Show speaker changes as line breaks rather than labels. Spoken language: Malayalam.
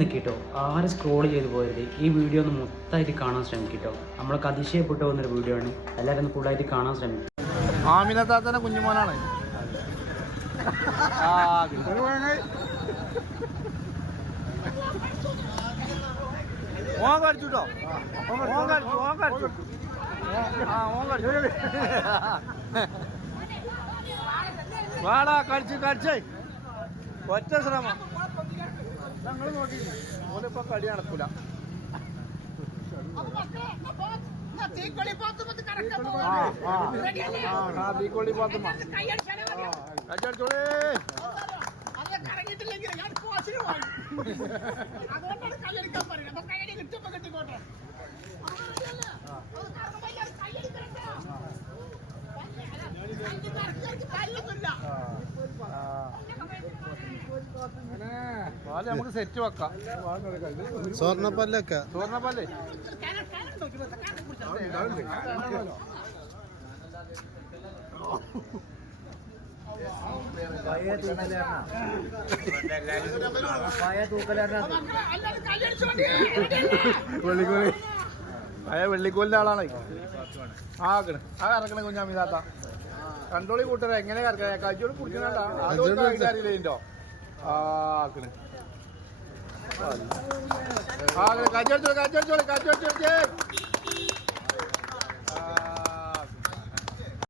നിൽക്കിട്ടോ ആരും സ്ക്രോൾ ചെയ്ത് പോയത്? ഈ വീഡിയോ ഒന്ന് മൊത്തമായിട്ട് കാണാൻ ശ്രമിക്കിട്ടോ. നമ്മളൊക്കെ അതിശയപ്പെട്ടു പോകുന്നൊരു വീഡിയോ ആണ്. എല്ലാവരും ഒന്ന് കൂടുതലായിട്ട് കാണാൻ ശ്രമിക്കും.
ആമിന താത്തന്റെ കുഞ്ഞുമോനാണ്. ആ ഓൻ കടിച്ചുട്ടോ ഓൻ കടിച്ചു ഓൻ കടിച്ചു ആ ഓൻ കടിച്ചു വാടാ കടിച്ച് കടിച്ചേ ഒറ്റ ശ്രമം. ഞങ്ങൾ നോക്കി ഓലിപ്പോ കടി നടക്കൂല. ആ ആ. ആ തീക്കൊള്ളി പാത്തുമ്മ കടിച്ചോളേ പാൽ നമുക്ക് സെറ്റ് വെക്കാം. സ്വർണപ്പല്ലൊക്കെ. വെള്ളിക്കോലി. അയ വെള്ളിക്കോലിന്റെ ആളാണ്. ആ ആക്കണ്. ആ താത്ത. കണ്ടോളി കൂട്ടര എങ്ങനെ കറക്കാ കജോട് കുടിക്കണോ ആ ആക്കണ്. આગળ ગાજર જોડે ગાજર જોડે ગાજર જોડે